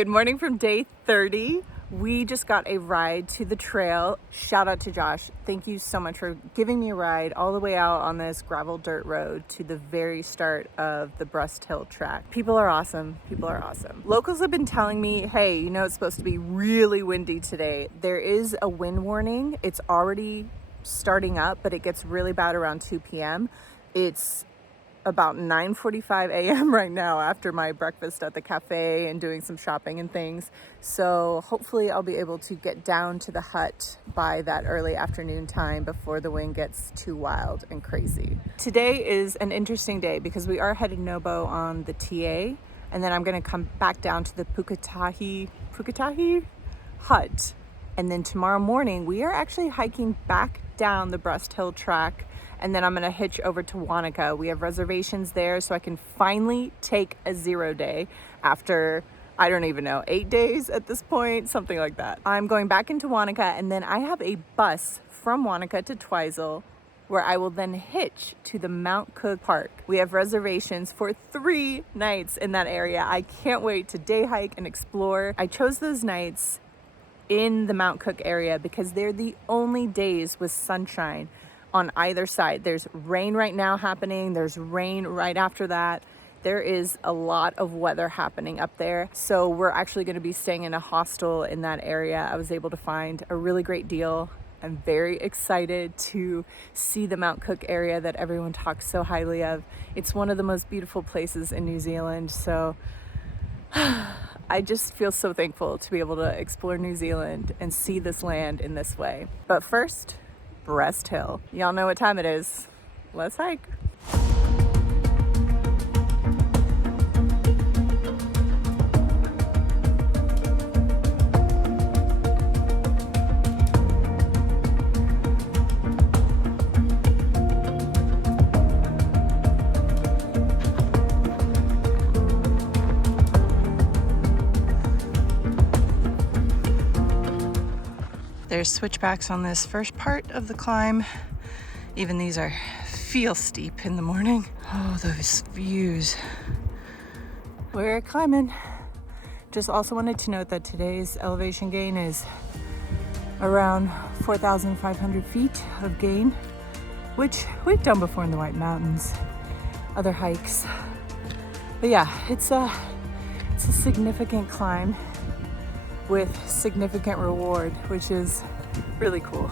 Good morning from day 30. We just got a ride to the trail. Shout out to Josh. Thank you so much for giving me a ride all the way out on this gravel dirt road to the very start of the Breast Hill track. People are awesome. People are awesome. Locals have been telling me, hey, you know, it's supposed to be really windy today. There is a wind warning. It's already starting up, but it gets really bad around 2 p.m. It's about 9:45 a.m. right now after my breakfast at the cafe and doing some shopping and things. So hopefully I'll be able to get down to the hut by that early afternoon time before the wind gets too wild and crazy. Today is an interesting day because we are headed Nobo on the TA, and then I'm going to come back down to the Puketahi hut. And then tomorrow morning we are actually hiking back down the Breast Hill track, and then I'm gonna hitch over to Wanaka. We have reservations there so I can finally take a 0 day after, I don't even know, 8 days at this point, something like that. I'm going back into Wanaka, and then I have a bus from Wanaka to Twizel where I will then hitch to the Mount Cook Park. We have reservations for 3 nights in that area. I can't wait to day hike and explore. I chose those nights in the Mount Cook area because they're the only days with sunshine on either side. There's rain right now happening. There's rain right after that. There is a lot of weather happening up there. So we're actually going to be staying in a hostel in that area. I was able to find a really great deal. I'm very excited to see the Mount Cook area that everyone talks so highly of. It's one of the most beautiful places in New Zealand. So I just feel so thankful to be able to explore New Zealand and see this land in this way. But first, Breast Hill. Y'all know what time it is. Let's hike. There's switchbacks on this first part of the climb. Even these feel steep in the morning. Oh, those views. We're climbing. Just also wanted to note that today's elevation gain is around 4,500 feet of gain, which we've done before in the White Mountains, other hikes. But yeah, it's a significant climb with significant reward, which is really cool.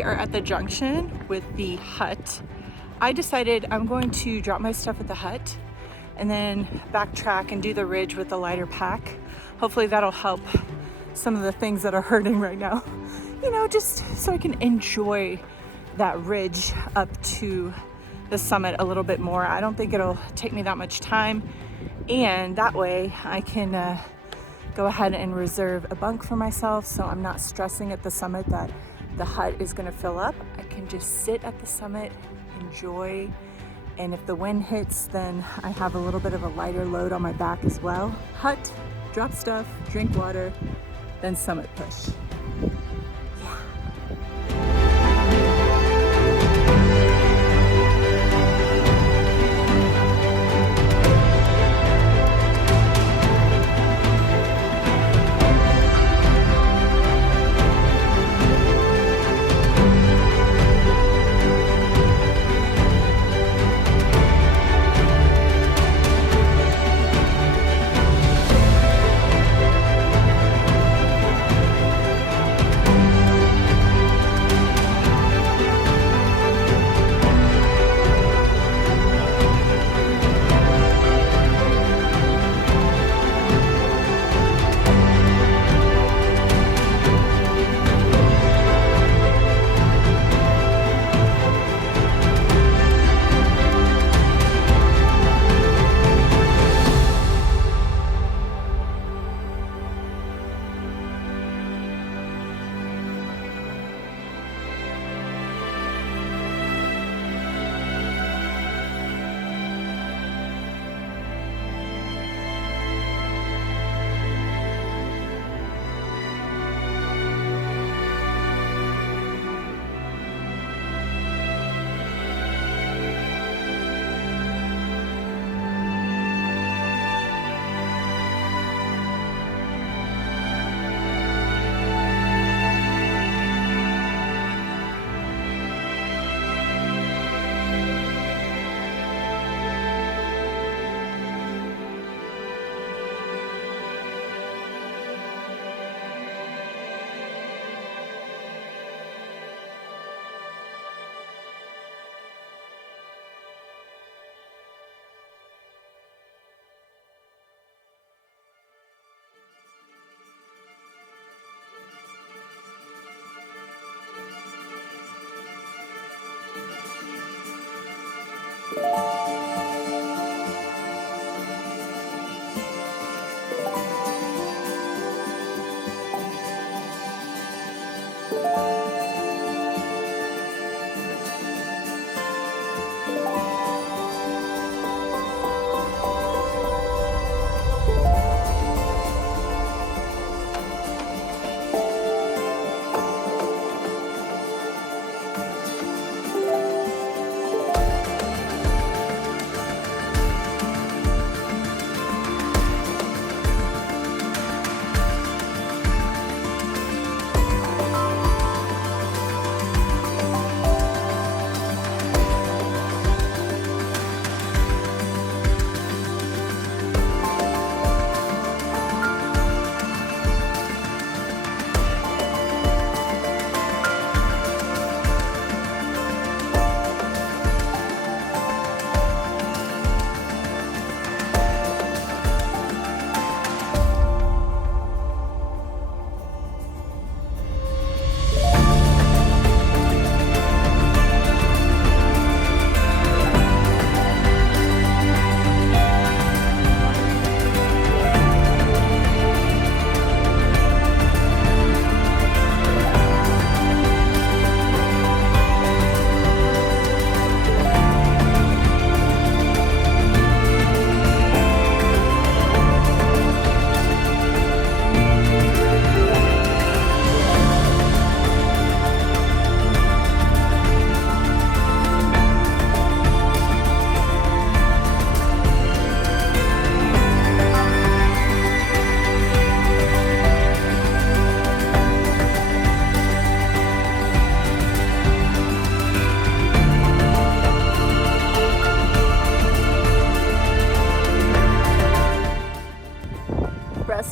we are at the junction with the hut. I decided I'm going to drop my stuff at the hut and then backtrack and do the ridge with the lighter pack. Hopefully that'll help some of the things that are hurting right now. You know, just so I can enjoy that ridge up to the summit a little bit more. I don't think it'll take me that much time, and that way I can go ahead and reserve a bunk for myself so I'm not stressing at the summit that the hut is gonna fill up. I can just sit at the summit, enjoy, and if the wind hits, then I have a little bit of a lighter load on my back as well. Hut, drop stuff, drink water, then summit push.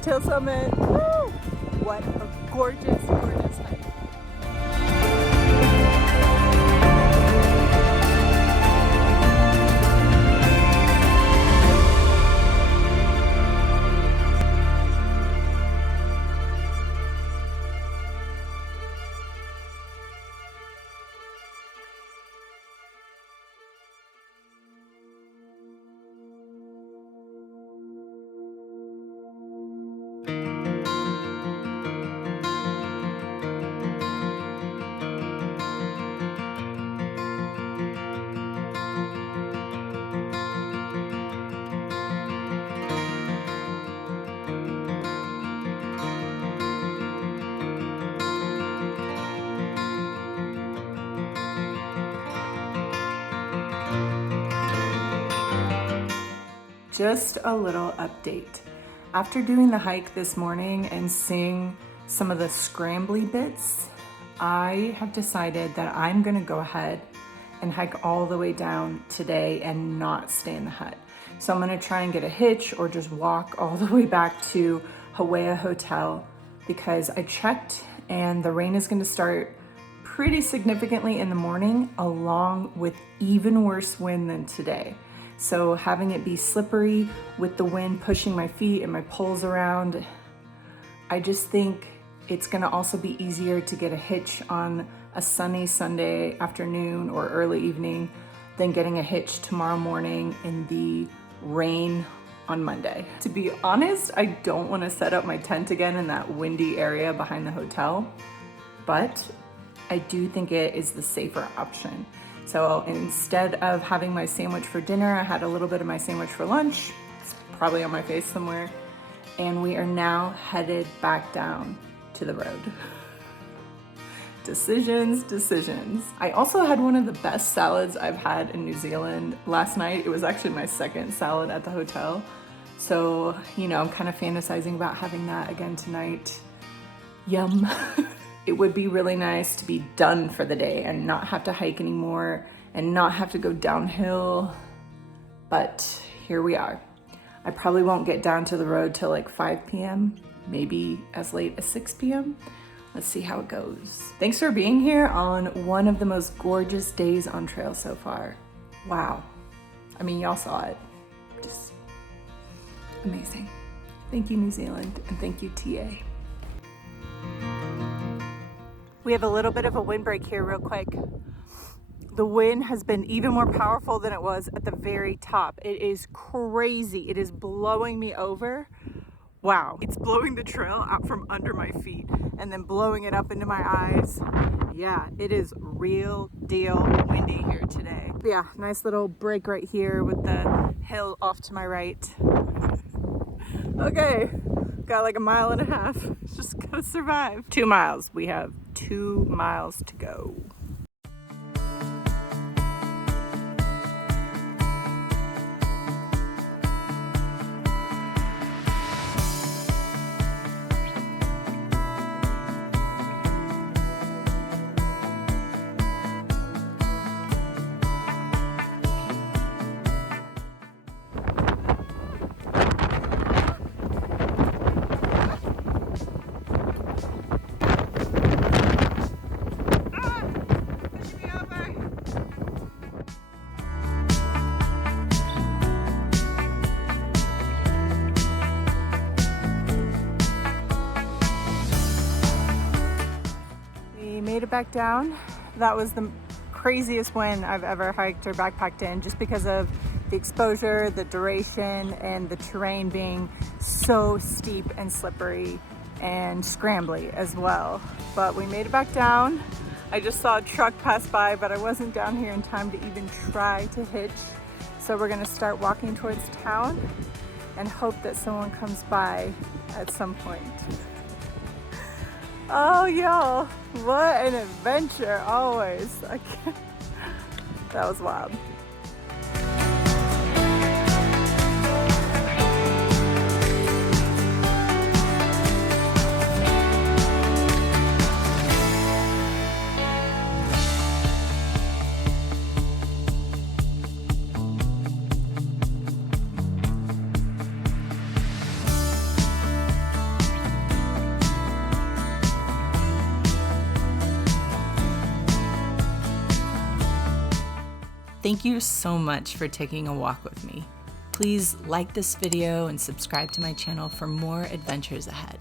Hill Summit. Woo! What a gorgeous, gorgeous hike. just a little update. After doing the hike this morning and seeing some of the scrambly bits, I have decided that I'm gonna go ahead and hike all the way down today and not stay in the hut. So I'm gonna try and get a hitch or just walk all the way back to Hawea Hotel, because I checked and the rain is gonna start pretty significantly in the morning, along with even worse wind than today. So having it be slippery with the wind pushing my feet and my poles around, I just think it's gonna also be easier to get a hitch on a sunny Sunday afternoon or early evening than getting a hitch tomorrow morning in the rain on Monday. To be honest, I don't wanna set up my tent again in that windy area behind the hotel, but I do think it is the safer option. So instead of having my sandwich for dinner, I had a little bit of my sandwich for lunch. It's probably on my face somewhere. And we are now headed back down to the road. Decisions. I also had one of the best salads I've had in New Zealand last night. It was actually my second salad at the hotel. So, I'm kind of fantasizing about having that again tonight. Yum. It would be really nice to be done for the day and not have to hike anymore and not have to go downhill. But here we are. I probably won't get down to the road till like 5 p.m., maybe as late as 6 p.m. Let's see how it goes. Thanks for being here on one of the most gorgeous days on trail so far. Wow. I mean, y'all saw it. Just amazing. Thank you, New Zealand, and thank you, TA. We have a little bit of a windbreak here real quick. The wind has been even more powerful than it was at the very top. It is crazy. It is blowing me over. Wow. It's blowing the trail out from under my feet and then blowing it up into my eyes. Yeah, it is real deal windy here today. But yeah, nice little break right here with the hill off to my right. Okay, got like 1.5 miles. Just gotta survive. 2 miles. We have 2 miles to go. Made it back down. That was the craziest wind I've ever hiked or backpacked in, just because of the exposure, the duration, and the terrain being so steep and slippery and scrambly as well. But we made it back down. I just saw a truck pass by, but I wasn't down here in time to even try to hitch. So we're gonna start walking towards town and hope that someone comes by at some point. Oh, y'all, what an adventure, always. That was wild. Thank you so much for taking a walk with me. Please like this video and subscribe to my channel for more adventures ahead.